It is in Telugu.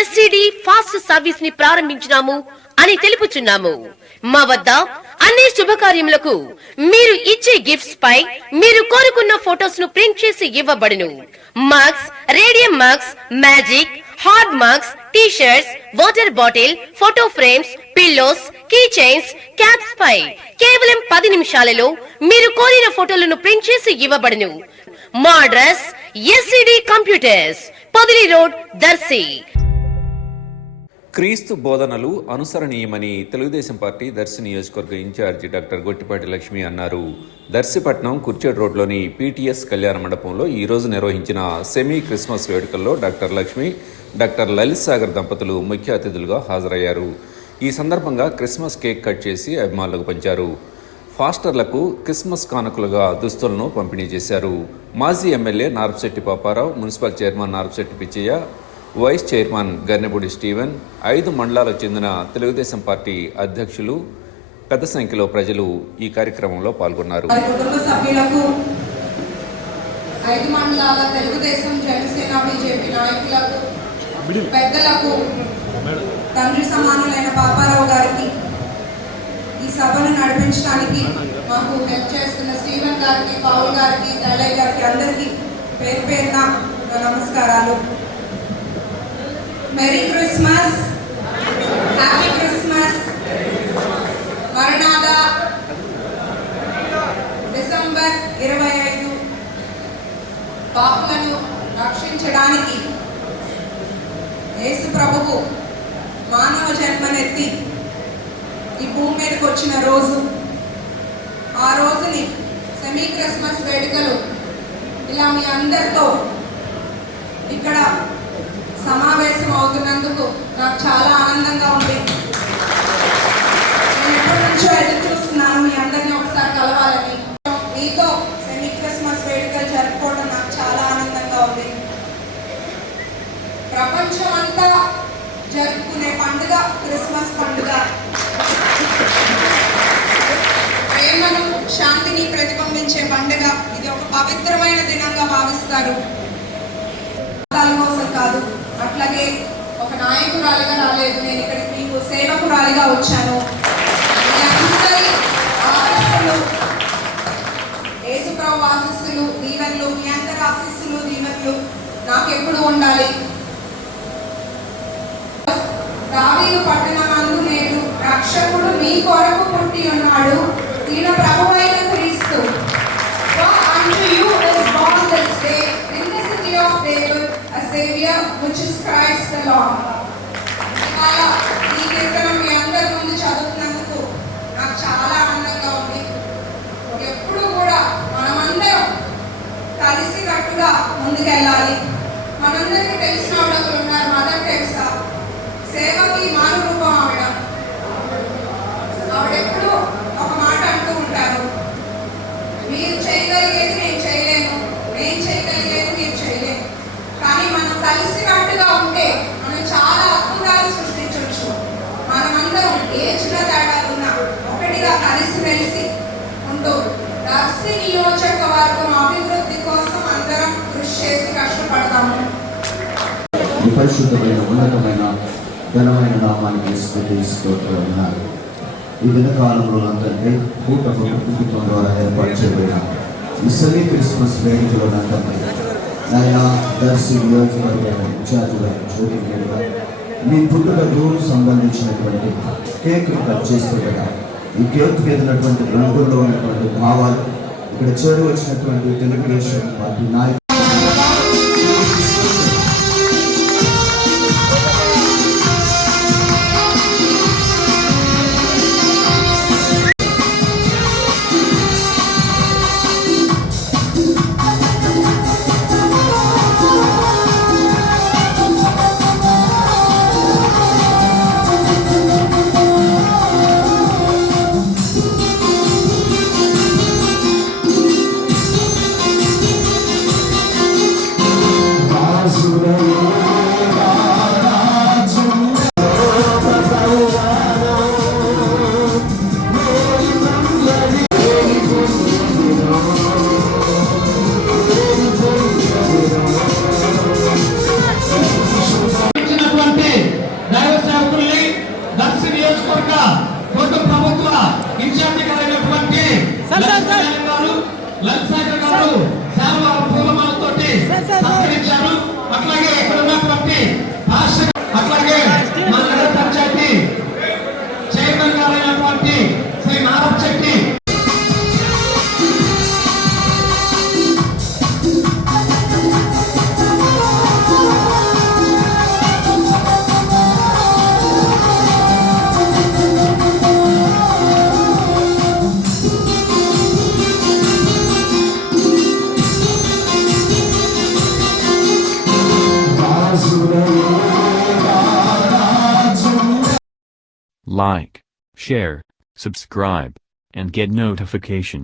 ఎస్సిడి ఫాస్ట్ సర్వీస్ ని ప్రారంభించినాము అని తెలుపుచున్నాము. మా వద్ద అన్ని శుభకార్యములకు మీరు ఇచ్చే గిఫ్ట్స్ పై మీరు కోరుకున్న ఫోటోస్ ను ప్రింట్ చేసి ఇవ్వబడును. Mugs, radium mugs, magic, hard mugs, T shirts, water bottle, photo frames, pillows, key chains, caps పై కేవలం 10 నిమిషాలలో మీరు కోరిన ఫోటోలను ప్రింట్ చేసి ఇవ్వబడును. మా address SCD computers, Podili road, Darsi. క్రీస్తు బోధనలు అనుసరణీయమని తెలుగుదేశం పార్టీ దర్శి నియోజకవర్గ ఇన్ఛార్జి డాక్టర్ గొట్టిపాటి లక్ష్మి అన్నారు. దర్శిపట్నం కుర్చేడ్ రోడ్లోని పీటీఎస్ కళ్యాణ మండపంలో ఈరోజు నిర్వహించిన సెమీ క్రిస్మస్ వేడుకల్లో డాక్టర్ లక్ష్మి, డాక్టర్ లలిత్ సాగర్ దంపతులు ముఖ్య అతిథులుగా హాజరయ్యారు. ఈ సందర్భంగా క్రిస్మస్ కేక్ కట్ చేసి అభిమానులకు పంచారు. ఫాస్టర్లకు క్రిస్మస్ కానుకలుగా దుస్తులను పంపిణీ చేశారు. మాజీ MLA Narpasetti Paparao, municipal chairman Narpasetti Pitchaiah, vice chairman Gannepudi Steven, 5 మండలాలకు చెందిన తెలుగుదేశం పార్టీ అధ్యక్షులు, పెద్ద సంఖ్యలో ప్రజలు ఈ కార్యక్రమంలో పాల్గొన్నారు. కుటుంబ సభ్యులకు, 5 మండలాల తెలుగుదేశం, జనసేన, బీజేపీ నాయకులకు, పెద్దలకు, తండ్రి సమానులైన పాపారావు గారికి, ఈ సభను నడిపించడానికి మాకు హెల్ప్ చేస్తున్న స్టీవెన్ గారికి, పౌల్ గారికి, దళయ్య గారికి అందరికీ పేరు పేరున నమస్కారాలు. Merry Christmas, happy Christmas. మరణాద డిసెంబర్ 25 పాపులను రక్షించడానికి యేసు ప్రభువు మానవ జన్మనెత్తి ఈ భూమి మీదకి వచ్చిన రోజు. ఆ రోజుని సెమీ క్రిస్మస్ వేడుకలు ఇలా మీ అందరితో ఇక్కడ సమావేశం అవుతున్నందుకు నాకు చాలా ఆనందంగా ఉంది. నేను ఎప్పటి నుంచో ఎదురు చూస్తున్నాను మీ అందరినీ ఒకసారి కలవాలని. మీతో సెమీ క్రిస్మస్ వేడుకలు జరుపుకోవడం నాకు చాలా ఆనందంగా ఉంది. ప్రపంచం అంతా జరుపుకునే పండుగ క్రిస్మస్ పండుగ. ప్రేమను, శాంతిని ప్రతిబింబించే పండుగ. ఇది ఒక పవిత్రమైన దినంగా భావిస్తారు. కోసం కాదు, అట్లాగే ఒక నాయకురాలిగా రాలేదు, నేను ఇక్కడికి మీకు సేవకురాలిగా వచ్చాను. యేసుప్రభు ఆశీస్సులు, దీవెనలు, మీ అందరి ఆశీస్సులు, దీవెనలు నాకెప్పుడు ఉండాలి. దావీదు పట్టణమందు నేడు రక్షకుడు మీ కొరకు పుట్టి ఉన్నాడు, ఈయన ప్రభువైన క్రీస్తు. Unto you is born this day in the city of David a Savior, which is Christ the Lord. ఈ కీర్తనం మీ అందరి ముందు చదువుతున్నందుకు నాకు చాలా ఆనందంగా ఉంది. ఎప్పుడు కూడా మనమందరం కలిసి కట్టుగా ముందుకెళ్ళాలి. మనందరికీ తెలిసిన వాళ్ళు ఉన్నారు, మదర్ టెరెసా. సేవకి మారు రూపం ఆవిడెప్పుడు ఒక మాట అంటూ ఉంటారు, మీరు చేయగలిగేది నేను చేయలేను, నేను చేయగలిగేది మీరు చేయలేను, కానీ మనం కలిసికట్టుగా ఉంటే మనం చాలా అద్భుతాలు సృష్టించవచ్చు. మనమందరం ఏ చిన్న తేడాలున్నా ఒకటిగా కలిసిమెలిసి ఉంటూ దర్శి నియోజకవర్గం అభివృద్ధి కోసం అందరం కృషి చేసి కష్టపడతాము. పరిశుద్ధమైన ఉన్నతమైన ఘనమైన నామానికి స్తుతిస్తున్నారు. ఈ దినకాలంలో అందరికీ కూటమి కుటుంబం ద్వారా ఏర్పాటు చేయబడిన ఈ సెమీ క్రిస్మస్ వేడుకలో అందరికీ నాయన దర్శి నియోజకవర్గ ఇన్ఛార్జిగా జ్యోతిగా మీ పుట్టుకకు సంబంధించినటువంటి కేక్ కట్ చేస్తుండగా ఈ కేక్ ఎదినటువంటి రంగుల్లో ఉన్నటువంటి భావాలు ఇక్కడ చేరు వచ్చినటువంటి తెలుగుదేశం పార్టీ నాయకులు లలితసాగర్ గారు సేవల పూలమాలతోటి సత్కరించారు. అట్లాగే ఇక్కడ ఉన్నటువంటి రాష్ట్ర అట్లాగే మా నగర పంచాయతీ చైర్మన్ గారైనటువంటి Shri Narap Chetti Like, share, subscribe, and get notification.